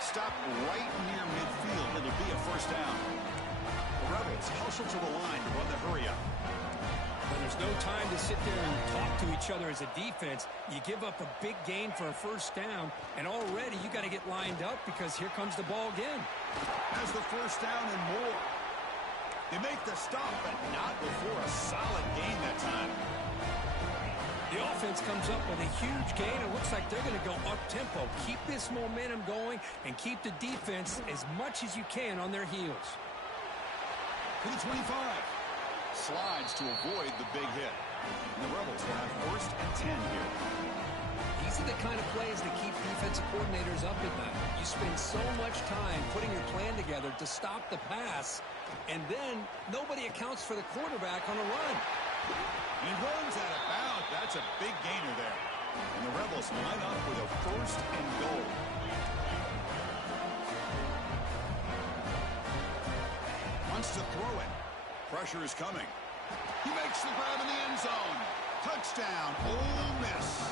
Stop right near midfield. It'll be a first down. The Rebels hustle to the line to run the hurry up. Well, there's no time to sit there and talk to each other as a defense. You give up a big gain for a first down, and already you got to get lined up because here comes the ball again. Has the first down and more. They make the stop, but not before a solid gain that time. The offense comes up with a huge gain. It looks like they're going to go up-tempo. Keep this momentum going and keep the defense as much as you can on their heels. To the 25. Slides to avoid the big hit. And the Rebels will have first and 10 here. These are the kind of plays that keep defensive coordinators up at night. You spend so much time putting your plan together to stop the pass, and then nobody accounts for the quarterback on a run. And he runs out of bounds. That's a big gainer there. And the Rebels line up with a first and goal. Wants to throw it. Pressure is coming. He makes the grab in the end zone. Touchdown, Ole Miss.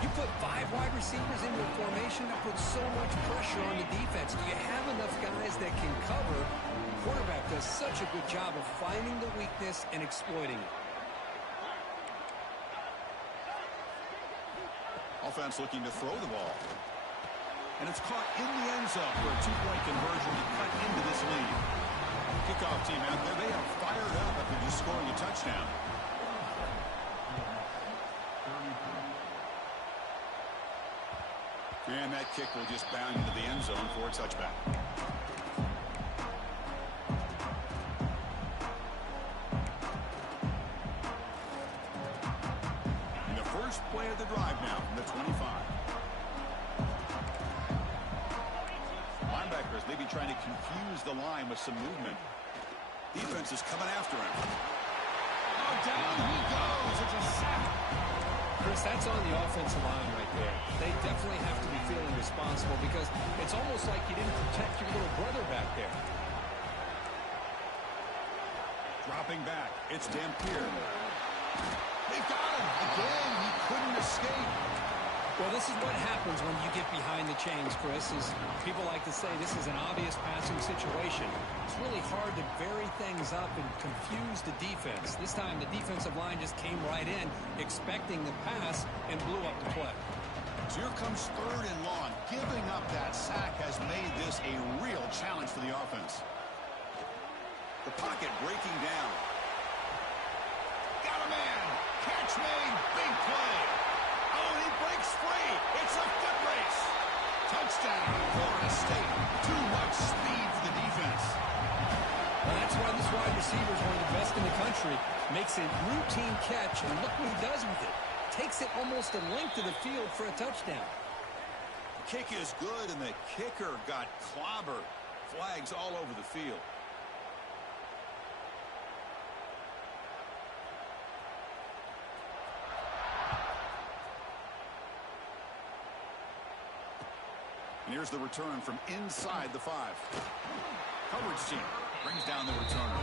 You put 5 wide receivers into a formation that puts so much pressure on the defense. Do you have enough guys that can cover? The quarterback does such a good job of finding the weakness and exploiting it. Offense looking to throw the ball. And it's caught in the end zone for a 2-point conversion to cut into this lead. Kickoff team out there, they are fired up after just scoring a touchdown. And that kick will just bound into the end zone for a touchback. maybe trying to confuse the line with some movement. Defense is coming after him. Oh, down he goes. It's a sack. Chris, that's on the offensive line right there. They definitely have to be feeling responsible because it's almost like you didn't protect your little brother back there. Dropping back, it's Dampier. They got him. Again, he couldn't escape. Well, this is what happens when you get behind the chains, Chris, is people like to say this is an obvious passing situation. It's really hard to vary things up and confuse the defense. This time, the defensive line just came right in, expecting the pass, and blew up the play. So here comes 3rd and long. Giving up that sack has made this a real challenge for the offense. The pocket breaking down. Got a man. Catch made. Big play. Oh, he breaks free. It's a foot race. Touchdown, Florida State. Too much speed for the defense. Well, that's why this wide receiver is one of the best in the country. Makes a routine catch, and look what he does with it. Takes it almost a length of the field for a touchdown. The kick is good, and the kicker got clobbered. Flags all over the field. And here's the return from inside the 5. Coverage team brings down the returner.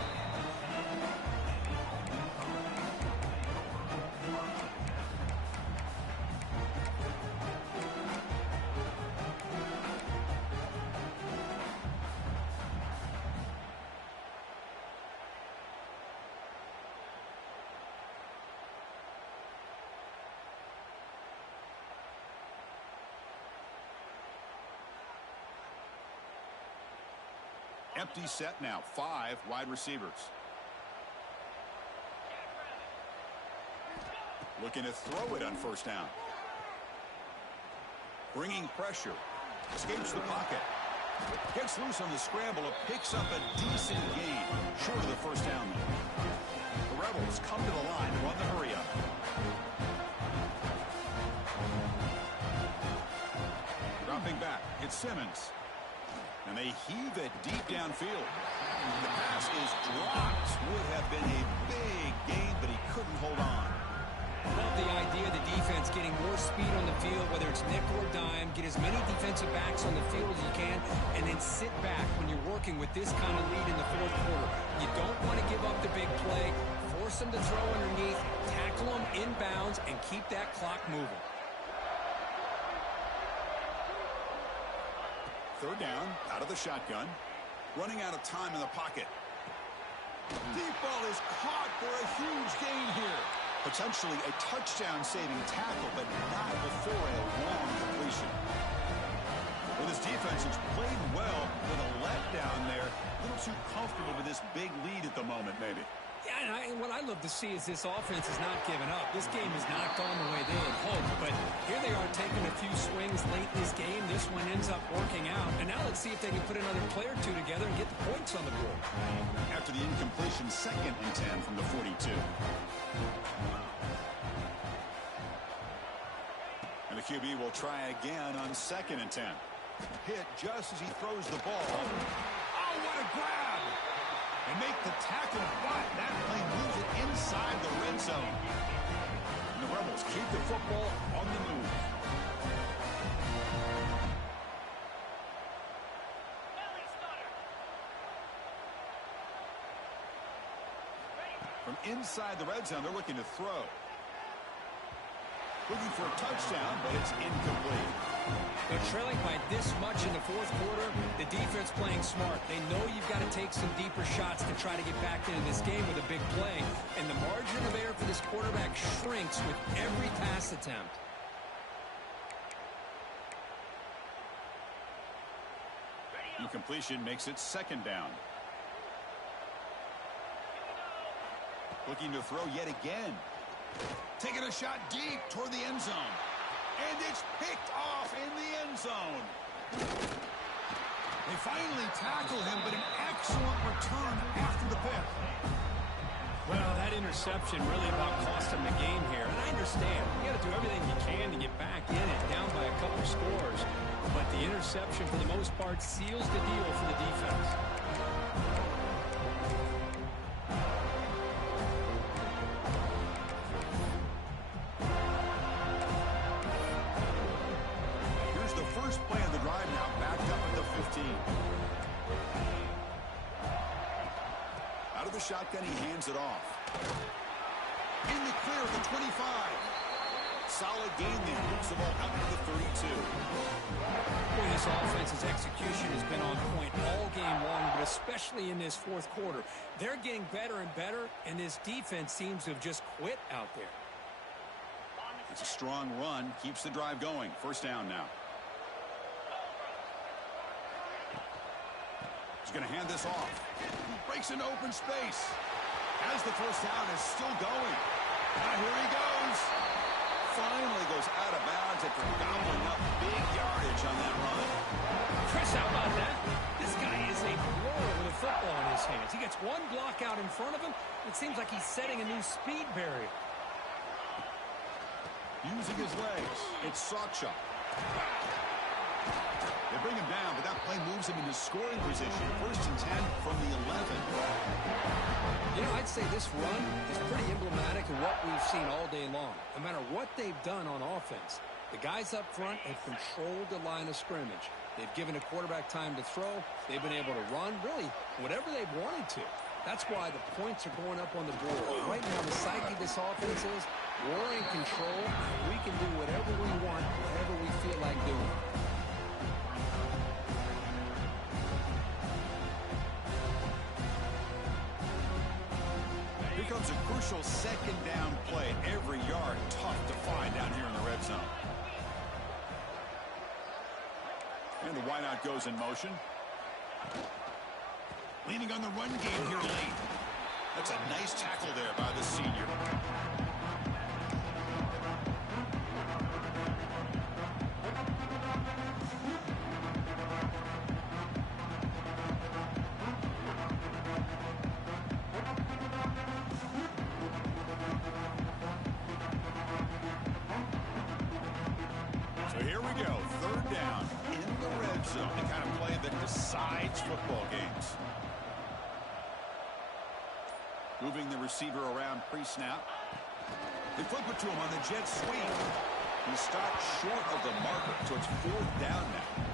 Empty set now. 5 wide receivers. Looking to throw it on 1st down. Bringing pressure. Escapes the pocket. Gets loose on the scramble. Picks up a decent gain. Short of the 1st down, though. The Rebels come to the line to run the hurry up. Dropping back. It's Simmons. And they heave it deep downfield. The pass is dropped. Would have been a big gain, but he couldn't hold on. Love the idea of the defense getting more speed on the field, whether it's nickel or dime. Get as many defensive backs on the field as you can, and then sit back when you're working with this kind of lead in the 4th quarter. You don't want to give up the big play. Force them to throw underneath, tackle them inbounds, and keep that clock moving. 3rd down, out of the shotgun. Running out of time in the pocket. Deep ball is caught for a huge gain here. Potentially a touchdown-saving tackle, but not before a long completion. Well, this defense has played well with a letdown there. A little too comfortable with this big lead at the moment, maybe. Yeah, and what I'd love to see is this offense is not giving up. This game is not gone the way they had hoped, but here they are taking a few swings late in this game. This one ends up working out, and now let's see if they can put another play or 2 together and get the points on the board. After the incompletion, 2nd and 10 from the 42. And the QB will try again on 2nd and 10. Hit just as he throws the ball. Oh, what a grab! And make the tackle, but that play moves it inside the red zone. And the Rebels keep the football on the move. From inside the red zone, they're looking to throw. Looking for a touchdown, but it's incomplete. They're trailing by this much in the 4th quarter. The defense playing smart. They know you've got to take some deeper shots to try to get back into this game with a big play. And the margin of error for this quarterback shrinks with every pass attempt. Incompletion makes it 2nd down. Looking to throw yet again. Taking a shot deep toward the end zone. And it's picked off in the end zone. They finally tackle him, but an excellent return after the pick. Well, that interception really about cost him the game here. And I understand. You got to do everything you can to get back in it, down by a couple scores. But the interception, for the most part, seals the deal for the defense. Here's the first play of the drive now, backed up at the 15. Out of the shotgun, he hands it off. In the clear of the 25. Solid game there. Moves the ball out to the 32. Boy, this offense's execution has been on point all game long, but especially in this fourth quarter. They're getting better and better, and this defense seems to have just quit out there. It's a strong run. Keeps the drive going. First down now. He's going to hand this off. Breaks into open space. As the first down is still going. Now here he goes. Finally goes out of bounds after gobbling up big yardage on that run. Chris, how about that? This guy is a blower with a football in his hands. He gets one block out in front of him. It seems like he's setting a new speed barrier. Using his legs. It's Sawchuk. They bring him down, but that play moves him into scoring position. First and 10 from the 11. You know, I'd say this run is pretty emblematic of what we've seen all day long. No matter what they've done on offense, the guys up front have controlled the line of scrimmage. They've given a quarterback time to throw. They've been able to run, really, whatever they've wanted to. That's why the points are going up on the board. Right now, the psyche of this offense is we're in control. We can do whatever we want, whatever we feel like doing. Here comes a crucial second down play. Every yard tough to find down here in the red zone. And the wideout goes in motion. Leaning on the run game here late. That's a nice tackle there by the senior. So here we go. Third down in the red zone. The kind of play that decides football games. Moving the receiver around pre-snap. They flip it to him on the jet sweep. He stopped short of the marker, so it's fourth down now.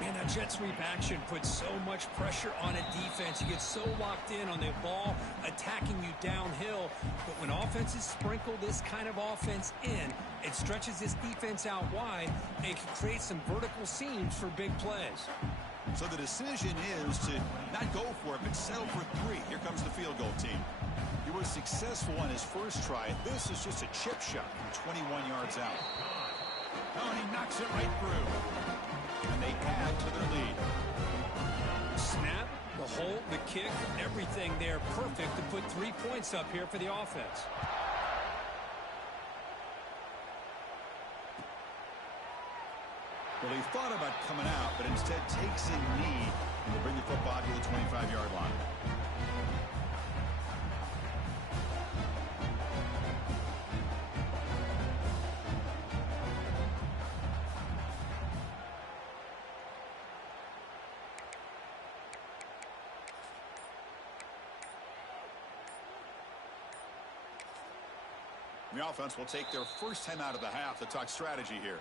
Man, that jet sweep action puts so much pressure on a defense. You get so locked in on the ball attacking you downhill. But when offenses sprinkle this kind of offense in, it stretches this defense out wide and can create some vertical seams for big plays. So the decision is to not go for it, but settle for three. Here comes the field goal team. He was successful on his first try. This is just a chip shot from 21 yards out. Oh, and he knocks it right through. And they add to their lead. Snap, the hold, the kick, everything there perfect to put 3 points up here for the offense. Well, he thought about coming out, but instead takes a knee and will bring the football to the 25-yard line. The offense will take their first time out of the half to talk strategy here.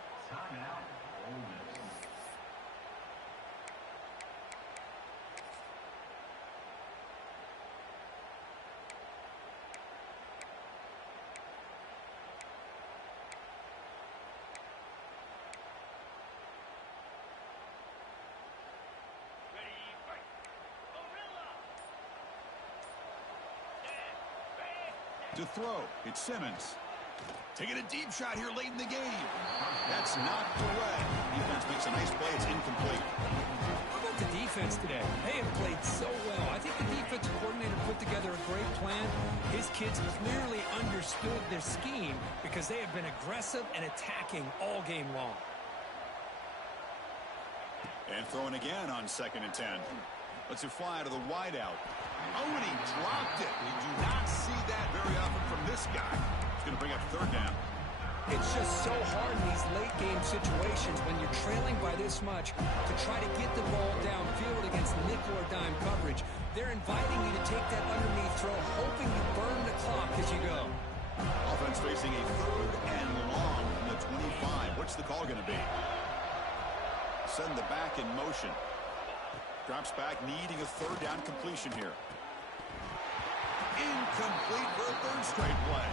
To throw, it's Simmons. Taking a deep shot here late in the game. That's knocked away. Defense makes a nice play. It's incomplete. How about the defense today? They have played so well. I think the defensive coordinator put together a great plan. His kids clearly understood their scheme because they have been aggressive and attacking all game long. And throwing again on 2nd and 10. Let's it fly to the wideout. Oh, and he dropped it. You do not see that very often from this guy. He's going to bring up third down. It's just so hard in these late-game situations when you're trailing by this much to try to get the ball downfield against nickel or dime coverage. They're inviting you to take that underneath throw, hoping you burn the clock as you go. Offense facing a third and long from the 25. What's the call going to be? Send the back in motion. Drops back, needing a third down completion here. Incomplete for a third straight play.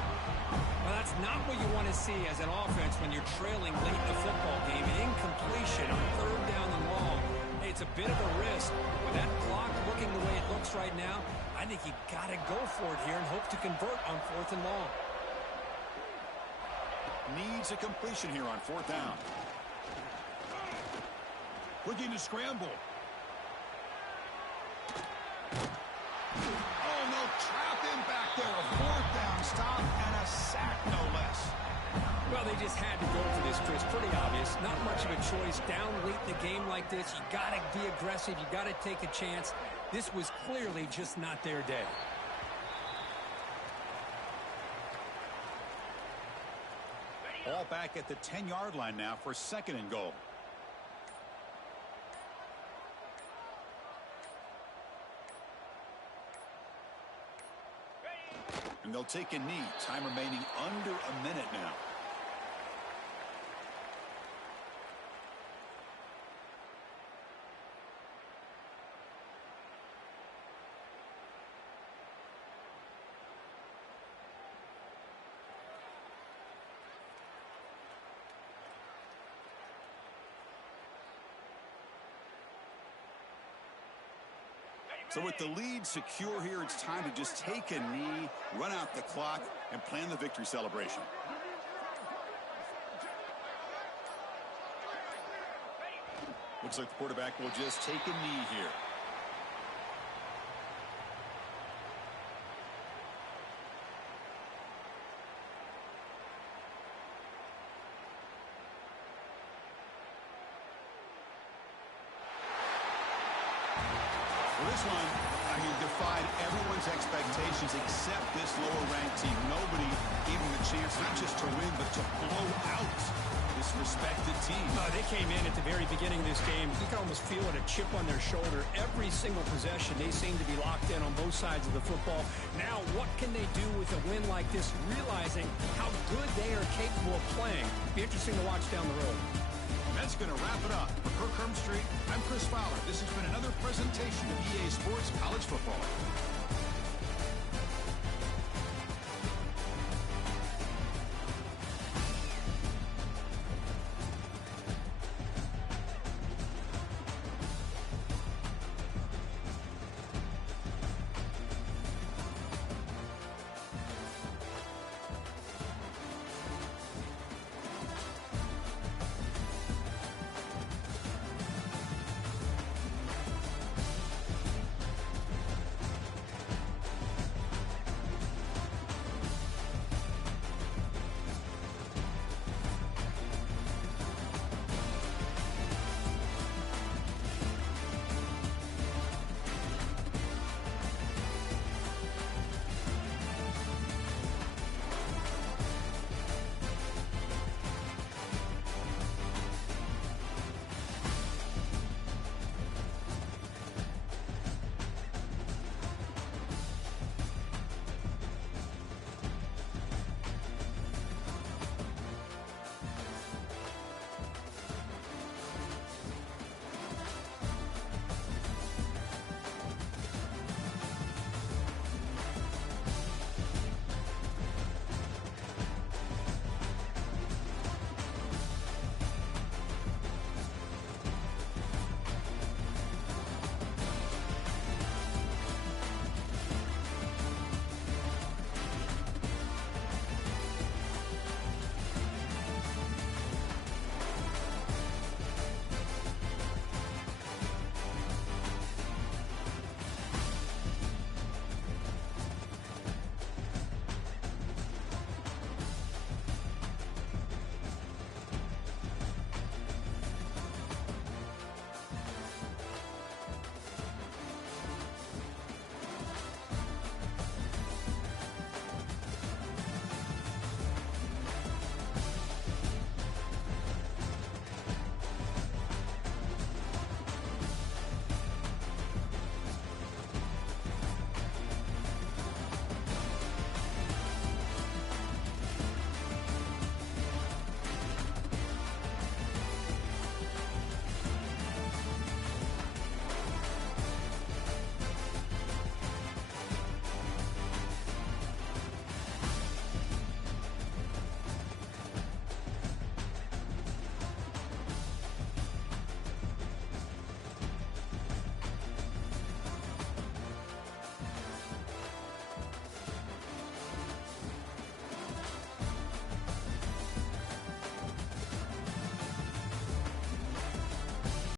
Well, that's not what you want to see as an offense when you're trailing late in the football game. An incompletion on third down and long. Hey, it's a bit of a risk. With that clock looking the way it looks right now, I think you got to go for it here and hope to convert on fourth and long. Needs a completion here on fourth down. Looking to scramble. Oh, no, trapped in back there. A fourth down stop and a sack, no less. Well, they just had to go for this, Chris. Pretty obvious. Not much of a choice. Down late in the game like this, you got to be aggressive. You got to take a chance. This was clearly just not their day. Ball back at the 10-yard line now for second and goal. And they'll take a knee. Time remaining under a minute now. So with the lead secure here, it's time to just take a knee, run out the clock, and plan the victory celebration. Looks like the quarterback will just take a knee here. This one, I mean, defied everyone's expectations except this lower-ranked team. Nobody gave them a chance not just to win, but to blow out this respected team. They came in at the very beginning of this game. You can almost feel it, a chip on their shoulder. Every single possession, they seem to be locked in on both sides of the football. Now, what can they do with a win like this, realizing how good they are capable of playing? Be interesting to watch down the road. That's going to wrap it up. For Kirk Street, I'm Chris Fowler. This has been another presentation of EA Sports College Football.